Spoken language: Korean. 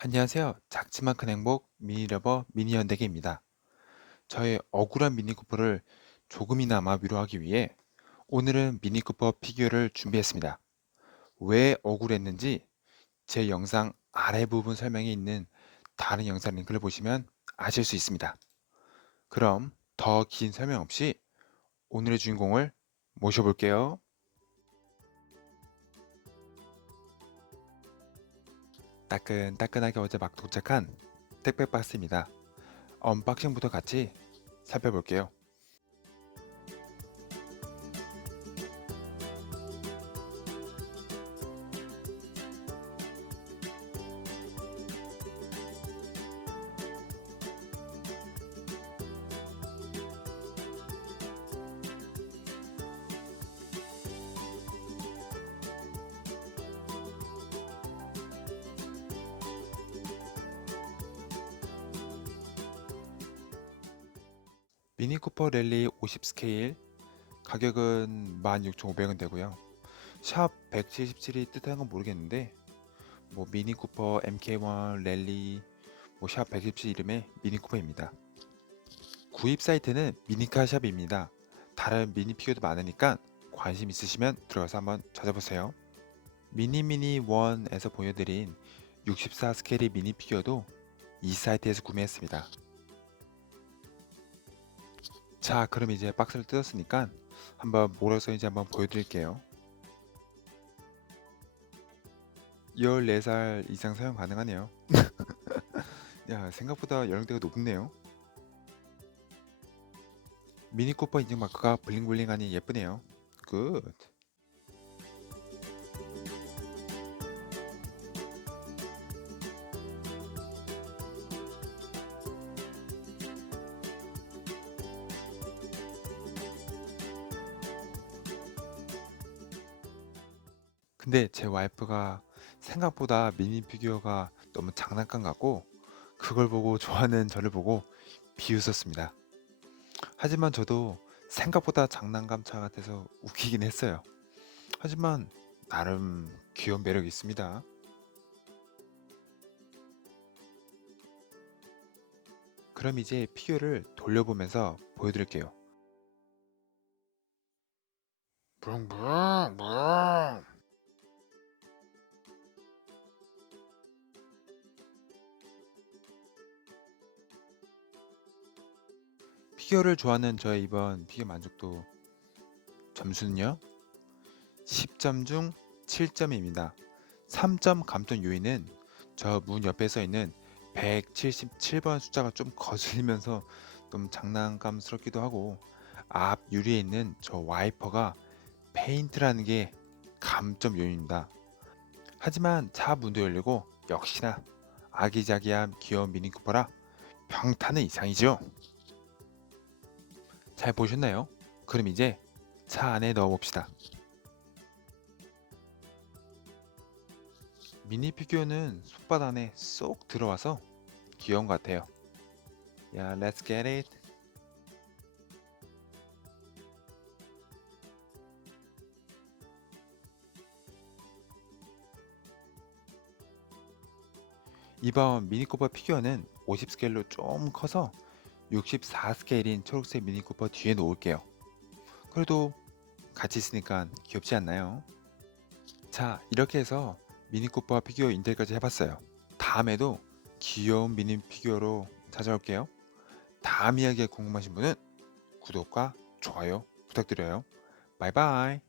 안녕하세요. 작지만 큰 행복 미니러버 미니연대기입니다. 저의 억울한 미니쿠퍼를 조금이나마 위로하기 위해 오늘은 미니쿠퍼 피규어를 준비했습니다. 왜 억울했는지 제 영상 아래 부분 설명에 있는 다른 영상 링크를 보시면 아실 수 있습니다. 그럼 더 긴 설명 없이 오늘의 주인공을 모셔볼게요. 따끈따끈하게 어제 막 도착한 택배 박스입니다. 언박싱부터 같이 살펴볼게요. 미니쿠퍼 랠리 50 스케일 가격은 16,500원 되고요. 샵 177이 뜻하는 건 모르겠는데 뭐 미니쿠퍼 MK1 랠리 샵 177 이름의 미니쿠퍼입니다. 구입 사이트는 미니카 샵입니다. 다른 미니 피규어도 많으니까 관심 있으시면 들어가서 한번 찾아보세요. 미니미니 1에서 보여드린 64 스케일의 미니 피규어도 이 사이트에서 구매했습니다. 자, 그럼 이제 박스를 뜯었으니까 한번 뭐라고 써있는지 한번 보여드릴게요. 14살 이상 사용 가능하네요. 야, 생각보다 연령대가 높네요. 미니쿠퍼 인증 마크가 블링블링하니 예쁘네요. 굿. 근데 제 와이프가 생각보다 미니 피규어가 너무 장난감 같고 그걸 보고 좋아하는 저를 보고 비웃었습니다. 하지만 저도 생각보다 장난감 차 같아서 웃기긴 했어요. 하지만 나름 귀여운 매력이 있습니다. 그럼 이제 피규어를 돌려보면서 보여드릴게요. 붕붕붕. 피규어를 좋아하는 저의 이번 피규어 만족도 점수는요? 10점 중 7점입니다. 3점 감점 요인은 저 문 옆에 써 있는 177번 숫자가 좀 거슬리면서 좀 장난감스럽기도 하고 앞 유리에 있는 저 와이퍼가 페인트라는 게 감점 요인입니다. 하지만 차 문도 열리고 역시나 아기자기한 귀여운 미니쿠퍼라 평타는 이상이죠. 잘 보셨나요? 그럼 이제 차 안에 넣어봅시다. 미니 피규어는 손바닥 안에 쏙 들어와서 귀여운 것 같아요. 야, let's get it. 이번 미니쿠퍼 피규어는 50 스케일로 좀 커서 64 스케일인 초록색 미니쿠퍼 뒤에 놓을게요. 그래도 같이 있으니까 귀엽지 않나요? 자, 이렇게 해서 미니쿠퍼 피규어 인텔까지 해봤어요. 다음에도 귀여운 미니 피규어로 찾아올게요. 다음 이야기가 궁금하신 분은 구독과 좋아요 부탁드려요. 바이바이.